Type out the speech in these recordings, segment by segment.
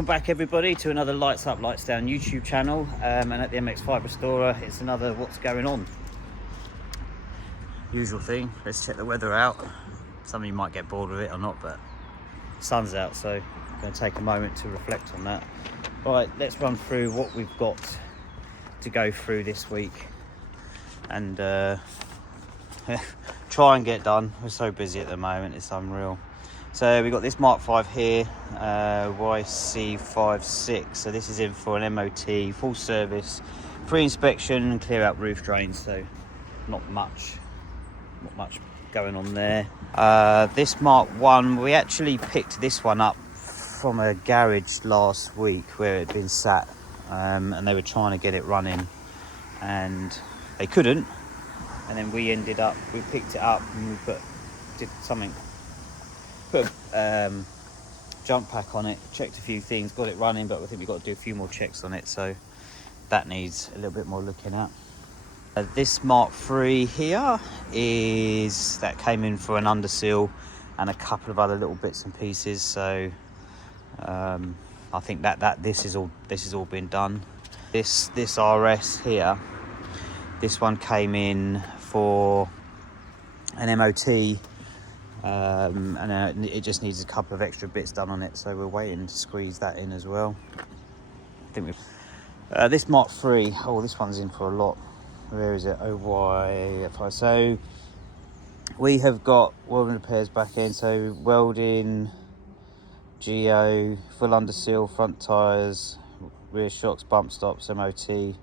Welcome back everybody to another Lights Up Lights Down YouTube channel, and at the MX5 Restorer it's another what's going on. Usual thing, let's check the weather out. Some of you might get bored with it or not, but the sun's out, so I'm going to take a moment to reflect on that. Right, let's run through what we've got to go through this week and try and get done. We're so busy at the moment, it's unreal. So we've got this Mark 5 here, YC56. So this is in for an MOT, full service, pre-inspection, and clear out roof drains. So not much going on there. This Mark 1, we actually picked this one up from a garage last week where it had been sat, and they were trying to get it running, and they couldn't. And then we picked it up and we put a jump pack on it, checked a few things, got it running, but I think we've got to do a few more checks on it, so that needs a little bit more looking at. This Mark 3 here that came in for an underseal and a couple of other little bits and pieces, so I think this is all been done. This RS here, this one came in for an MOT, and it just needs a couple of extra bits done on it, so we're waiting to squeeze that in as well. I think this Mark 3, this one's in for a lot. Where is it? OY5. So we have got welding repairs back in, so welding, geo, full underseal, front tyres, rear shocks, bump stops, MOT.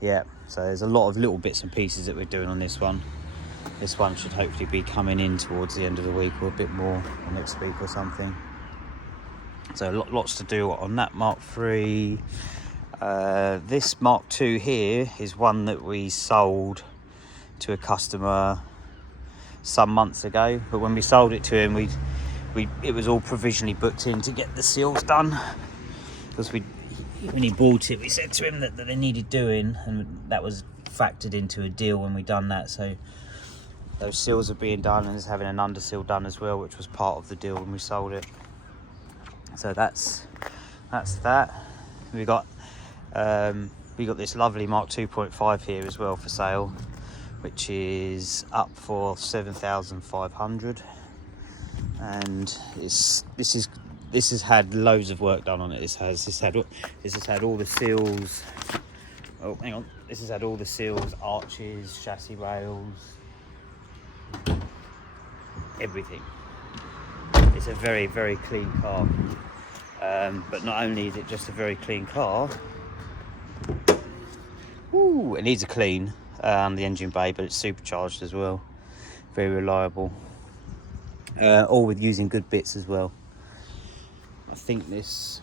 Yeah, so there's a lot of little bits and pieces that we're doing on this one. This one should hopefully be coming in towards the end of the week or a bit more next week or something. So lots to do on that Mark 3. This Mark 2 here is one that we sold to a customer some months ago, but when we sold it to him, it was all provisionally booked in to get the seals done, because when he bought it we said to him that they needed doing, and that was factored into a deal when we done that. So those seals are being done, and is having an underseal done as well, which was part of the deal when we sold it. So that's that. We got this lovely Mark 2.5 here as well for sale, which is up for 7,500, and this has had loads of work done on it. This has had all the seals. Oh, hang on. This has had all the seals, arches, chassis rails, everything. It's a very, very clean car, but not only is it just a very clean car, it needs a clean, the engine bay, but it's supercharged as well, very reliable, all with using good bits as well. I think this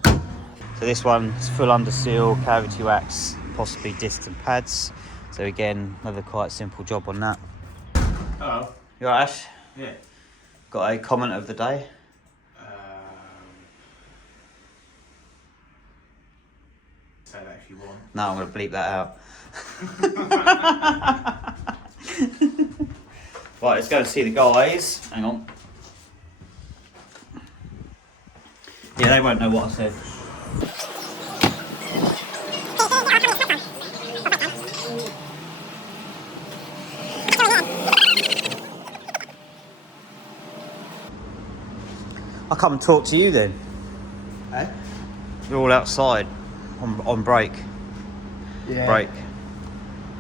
one's full underseal, cavity wax, possibly discs and pads. So again, another quite simple job on that. Hello. You alright, Ash? Yeah. Got a comment of the day? Say that if you want. No, I'm going to bleep that out. Right, let's go and see the guys. Hang on. Yeah, they won't know what I said. I'll come and talk to you then. Eh? You're all outside on break. Yeah.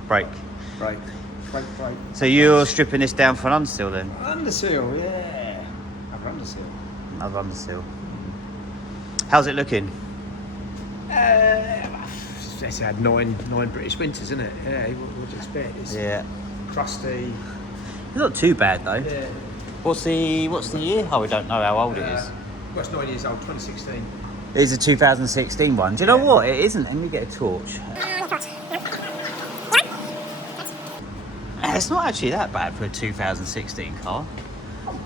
Break. So you're stripping this down for an underseal then? Underseal, yeah. Another underseal. How's it looking? It's had nine British winters, isn't it? Yeah, what do you expect? It's crusty. It's not too bad though. Yeah. What's the year? Oh, we don't know how old it is. Well, it's 9 years old, 2016. It is a 2016 one. Do you know what? It isn't. Let me get a torch. It's not actually that bad for a 2016 car.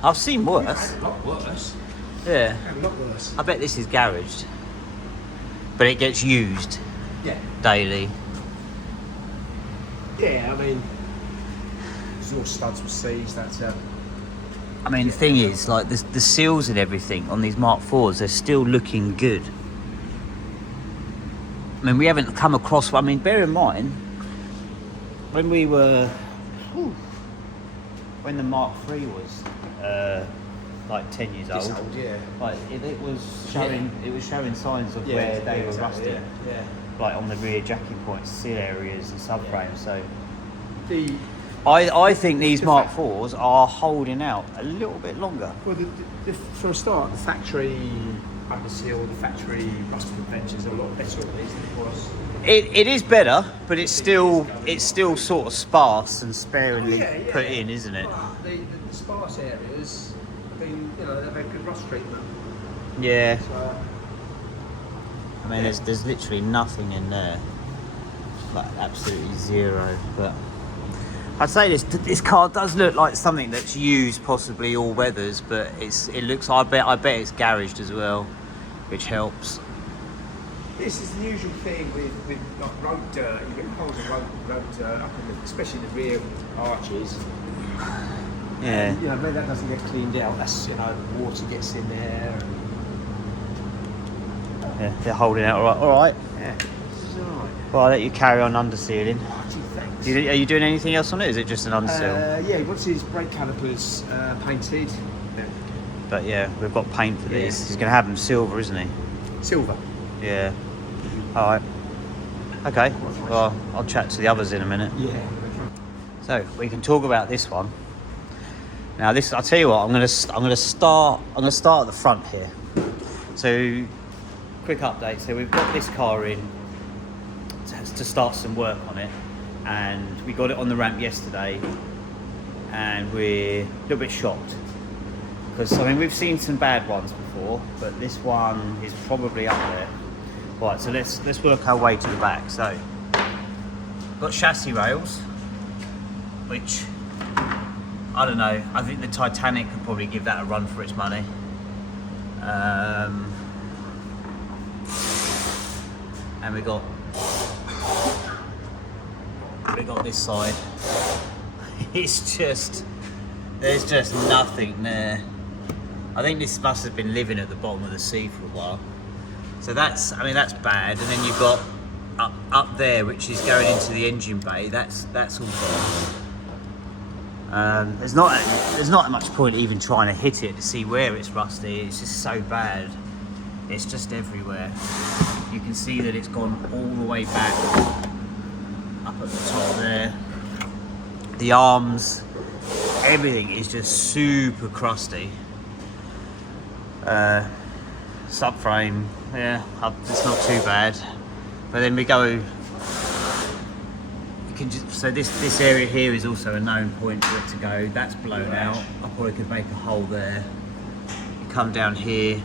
I've seen worse. A lot worse. Yeah. A lot worse. I bet this is garaged. But it gets used daily. Yeah, I mean, exhaust studs were seized, that's it. I mean, the thing is, like, the seals and everything on these Mark 4s, they're still looking good. I mean, we haven't come across. I mean, bear in mind when we were when the Mark III was like 10 years old. Yeah. Like it was showing signs of where they were rusty. Yeah. Like on the rear jacking points, sill areas and subframes. So The I think these Mark IVs are holding out a little bit longer. Well, for a start, the factory Underseal, the factory Rusted Adventures are a lot better at these than it was. It is better, but it's still sort of sparse and sparingly put in, isn't it? The sparse areas, they've had good rust treatment. Yeah. So, I mean, there's literally nothing in there, like absolutely zero. But I'd say this car does look like something that's used, possibly all weathers, but it looks. I bet it's garaged as well, which helps. this is the usual thing with like road dirt. You get holes of road dirt up in especially in the rear arches. Yeah. And, when that doesn't get cleaned out, that's water gets in there. Yeah, they're holding out all right. Yeah, this is all right. Well, I'll let you carry on undersealing. Gee, thanks. Are you doing anything else on it? Or is it just an underseal? Yeah, once his brake calipers painted. But yeah, we've got paint for these. He's going to have them silver, isn't he? Silver. Yeah. All right. Okay. Well, I'll chat to the others in a minute. Yeah. So we can talk about this one. Now, this I'll tell you what. I'm going to start at the front here. So, quick update. So we've got this car in to start some work on it, and we got it on the ramp yesterday, and we're a little bit shocked because we've seen some bad ones before, but this one is probably up there. Right. So let's work our way to the back. So, got chassis rails, which I don't know. I think the Titanic could probably give that a run for its money. And we got this side. There's just nothing there. I think this must have been living at the bottom of the sea for a while. So that's bad. And then you've got up there, which is going into the engine bay. That's all gone. There's not much point even trying to hit it to see where it's rusty. It's just so bad. It's just everywhere. You can see that it's gone all the way back up at the top there. The arms, everything is just super crusty. Subframe, yeah, it's not too bad. But then we go. So this area here is also a known point for it to go. That's blown out. I probably could make a hole there. You come down here,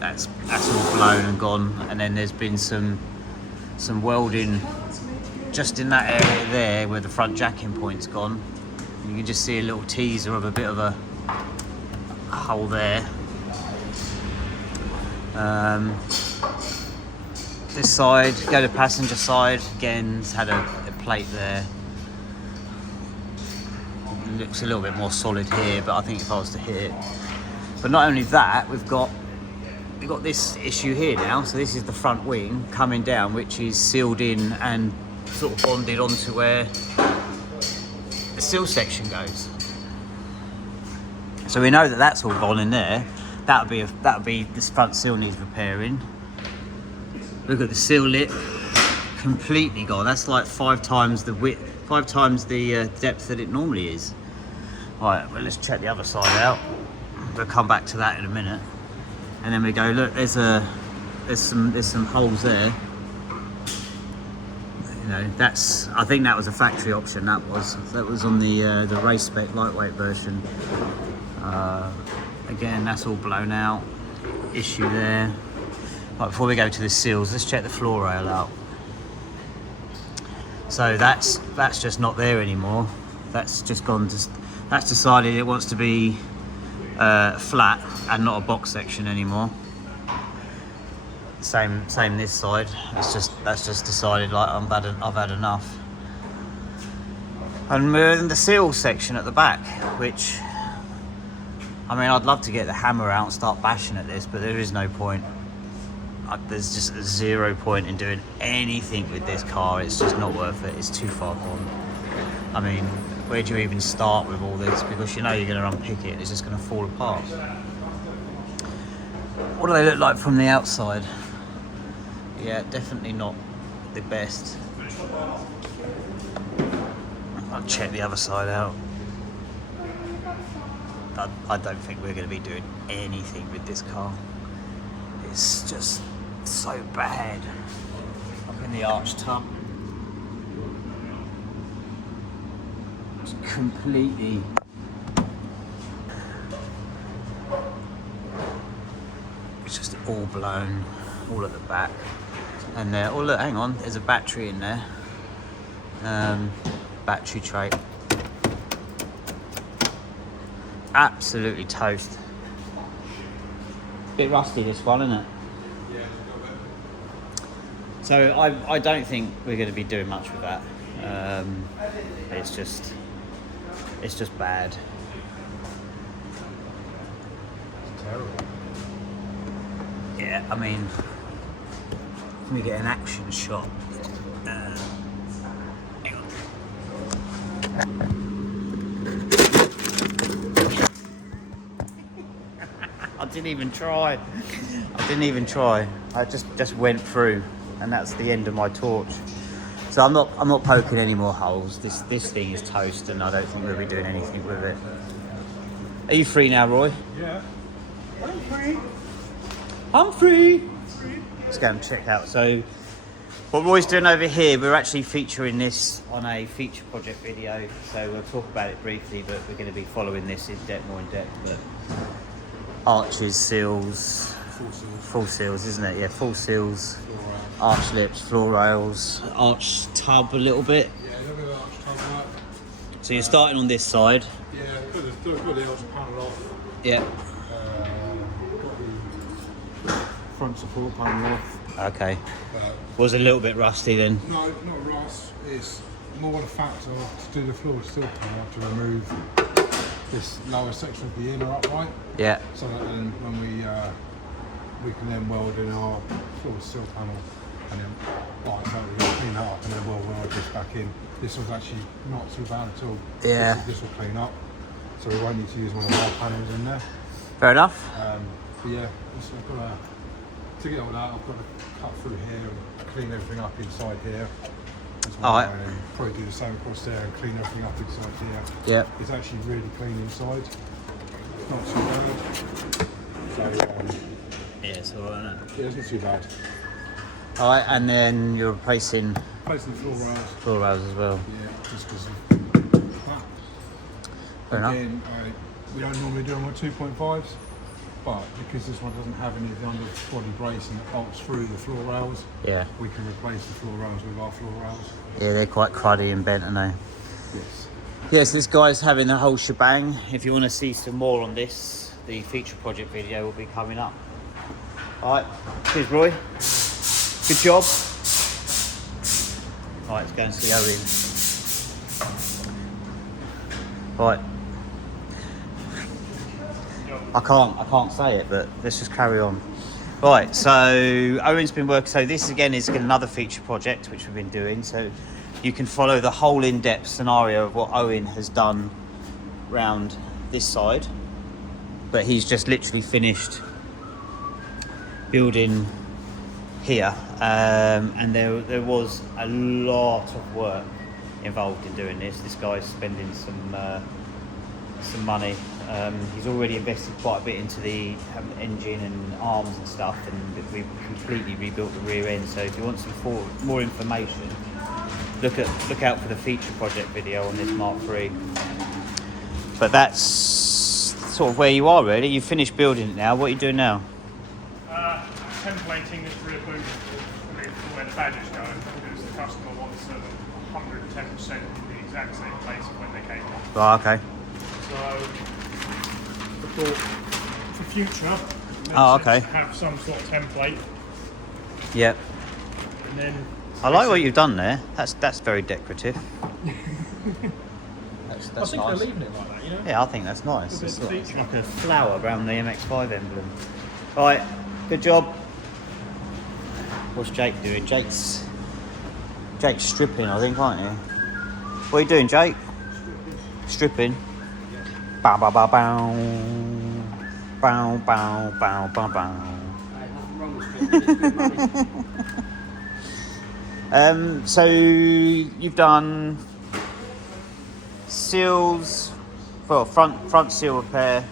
that's all blown and gone. And then there's been some welding just in that area there where the front jacking point's gone. You can just see a little teaser of a bit of a hole there. This side, go to passenger side, again, it's had a plate there. It looks a little bit more solid here, but I think if I was to hit it. But not only that, we've got this issue here now. So this is the front wing coming down, which is sealed in and sort of bonded onto where the sill section goes. So we know that that's all gone in there. That would be this front sill needs repairing. Look at the sill lip, completely gone. That's like 5 times the width, 5 times the depth that it normally is. Right, well, let's check the other side out. We'll come back to that in a minute. And then we go, look, there's some holes there. I think that was a factory option. That was on the race spec lightweight version. Again, that's all blown out. Issue there. Right, before we go to the seals, let's check the floor rail out. So that's just not there anymore. That's just gone. That's decided it wants to be flat and not a box section anymore. Same this side. That's just decided like I've had enough. And we're in the seal section at the back, which I'd love to get the hammer out and start bashing at this, but there is no point. there's just zero point in doing anything with this car. It's just not worth it. It's too far gone. I mean, where do you even start with all this? Because you know you're going to unpick it, it's just going to fall apart. What do they look like from the outside? Yeah, definitely not the best. I'll check the other side out. I don't think we're going to be doing anything with this car. It's just so bad. Up in the arch tub. It's completely... It's just all blown, all at the back. And there, oh look, hang on, there's a battery in there. Battery tray. Absolutely toast. Bit rusty this one, isn't it? Yeah, a little bit. So I don't think we're going to be doing much with that. It's just bad. It's terrible. Yeah, I mean, can we get an action shot? Hang on. I didn't even try. I just went through, and that's the end of my torch. So I'm not poking any more holes. This thing is toast, and I don't think we'll be doing anything with it. Are you free now, Roy? Yeah. I'm free. I'm free. Let's go and check out. So what Roy's doing over here, we're actually featuring this on a feature project video. So we'll talk about it briefly, but we're going to be following this more in depth. But arches, sills, full sills, isn't it? Yeah, full sills, arch lips, floor rails, arch tub a little bit. Yeah, a little bit of arch tub work. So you're starting on this side. Yeah, put the arch panel off. Yeah. Front support panel off. Okay. Was a little bit rusty then. No, not rust. It's more the fact of to do the floor sill panel to remove this lower section of the inner upright. Yeah. So that then when we can then weld in our floor sill panel and then like so we can clean that up and then we'll weld this back in. This was actually not too bad at all. Yeah. This will clean up. So we won't need to use one of our panels in there. Fair enough. But yeah, so I've got to get all that, I've got to cut through here and clean everything up inside here. Alright. And probably do the same across there and clean everything up inside here. Yeah. It's actually really clean inside. It's not too bad. So Yeah, it's alright, isn't it? yeah, it's not too bad. Alright, and then you're replacing Placing the floor rails. floor rails as well. Yeah, just because of that. Fair enough. Again, we don't normally do them on 2.5s, but because this one doesn't have any of the underbody bracing that bolts through the floor rails, Yeah. we can replace the floor rails with our floor rails. Yeah, they're quite cruddy and bent, aren't they? Yes. Yes, this guy's having the whole shebang. If you want to see some more on this, the feature project video will be coming up. Alright, cheers Roy. Good job. Alright, let's go and see Owen. Right. I can't say it, but let's just carry on. Right, so Owen's been working, so this again is another feature project which we've been doing, so you can follow the whole in-depth scenario of what Owen has done round this side, but he's just literally finished building here, and there was a lot of work involved in doing this. This guy's spending some money. He's already invested quite a bit into the engine and arms and stuff, and we've completely rebuilt the rear end. So if you want some more information, look out for the feature project video on this Mark III. But that's sort of where you are really. You've finished building it now. What are you doing now? Templating this rear boot with where the badges go, because the customer wants them 110% in the exact same place as when they came off. Right, okay. So I thought for future, Oh, okay. have some sort of template, Yep. and then I like what you've done there. That's very decorative. That's I think nice. they're leaving it like that, you know. Yeah, I think that's nice. A bit It's of like a flower around the MX5 emblem. Right, good job. What's Jake doing? Jake's stripping, I think, aren't you? What are you doing, Jake? Stripping. Bow bow bow bow. Bow bow bow bow bow. So you've done seals for front seal repair,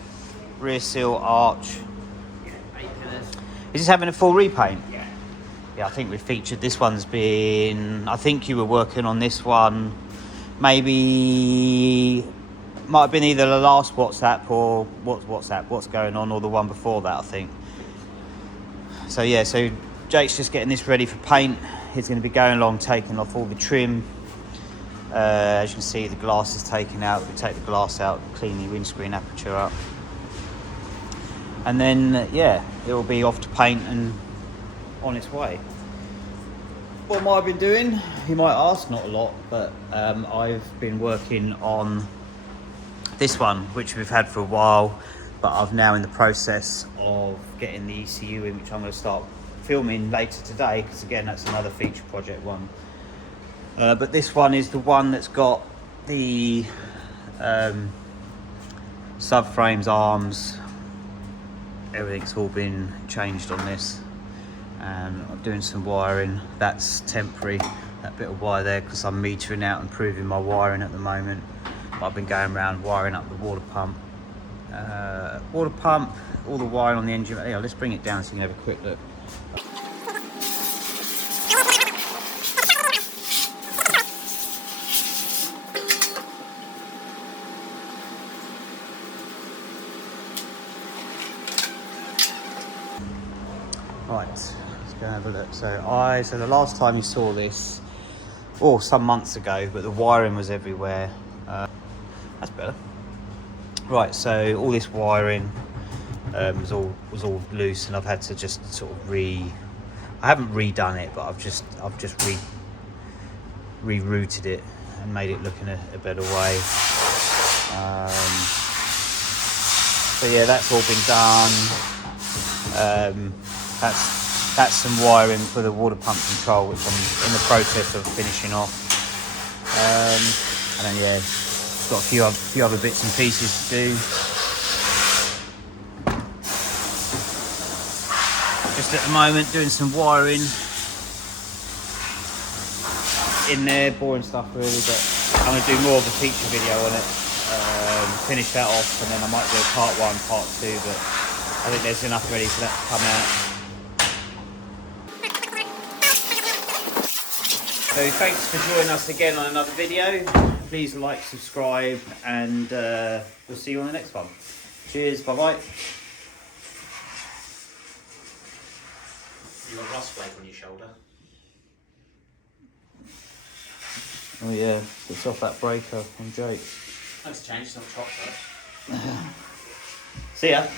rear seal arch. Yeah, 8 pillars. Is this having a full repaint? Yeah. Yeah, I think we featured this one's been. I think you were working on this one. Maybe might have been either the last WhatsApp or what's going on, or the one before that, I think. So yeah, so Jake's just getting this ready for paint. He's going to be going along, taking off all the trim. As you can see, the glass is taken out. We take the glass out, clean the windscreen aperture up, and then yeah, it will be off to paint and on its way. What have I been doing? You might ask, not a lot, but I've been working on this one, which we've had for a while, but I'm now in the process of getting the ECU in, which I'm going to start filming later today, because again, that's another feature project one. But this one is the one that's got the subframes, arms, everything's all been changed on this. And I'm doing some wiring. That's temporary, that bit of wire there, because I'm metering out and proving my wiring at the moment. I've been going around wiring up the water pump, all the wiring on the engine. Yeah, let's bring it down so you can have a quick look. Right, let's go and have a look. So the last time you saw this, or some months ago, but the wiring was everywhere. That's better. Right, so all this wiring was all loose, and I've had to just sort of I haven't redone it, but I've just rerouted it and made it look in a better way. So yeah, that's all been done. That's some wiring for the water pump control, which I'm in the process of finishing off. And then yeah, got a few other bits and pieces to do. Just at the moment doing some wiring in there, boring stuff really, but I'm going to do more of a feature video on it, finish that off, and then I might do a part 1, part 2, but I think there's enough ready for that to come out. So thanks for joining us again on another video. Please like, subscribe, and we'll see you on the next one. Cheers, bye-bye. You got rust flake on your shoulder. Oh yeah, it's off that breaker on Jake. Let's change some chocolate. See ya.